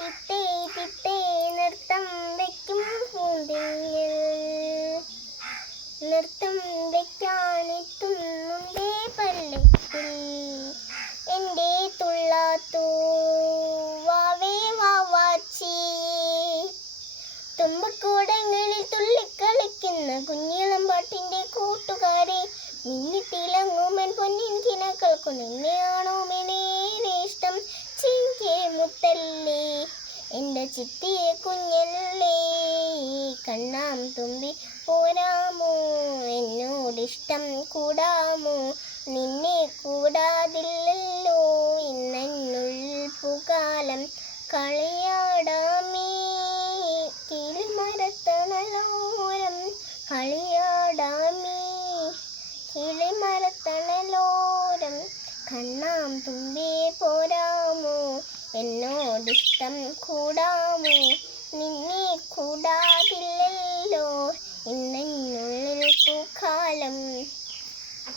തിത്തേ തിത്തേ നൃത്തം വയ്ക്കും പൂന്തിങ്കൾ, നൃത്തം വയ്ക്കാനെത്തുന്നുണ്ടേ പല്ലക്കിൽ എൻ്റെ തുള്ളാത്തു വാവേ വാവാച്ചി. തുമ്പക്കൂടങ്ങളിൽ തുള്ളിക്കളിക്കുന്ന കുഞ്ഞിളം പാട്ടിൻ്റെ കൂട്ടുകാരെ, മിന്നിത്തിളങ്ങുമൻ പൊന്നിൻ കിനാക്കൾക്കു നിന്നെയാണോ മേനേറെ ഇഷ്ടം? ചിങ്കേ മുത്തല്ലേ എൻ്റെ ചിത്തിയെ കുഞ്ഞല്ലേ, കണ്ണാം തുമ്പി പോരാമോ എന്നോടിഷ്ടം കൂടാമോ? നിന്നെ കൂടാതില്ലല്ലോ ഇന്നുള്ളിൽ പൂക്കാലം, കളിയാടാമേ കിളിമരത്തണലോരം, കളിയാടാമേ കിളിമരത്തണലോരം. കണ്ണാം തുമ്പിയെ പോരാമോ എന്നോടിഷ്ടം കൂടാമോ? നിന്നെ കൂടാതില്ലല്ലോ ഇന്നുള്ളിൽ പൂക്കാലം.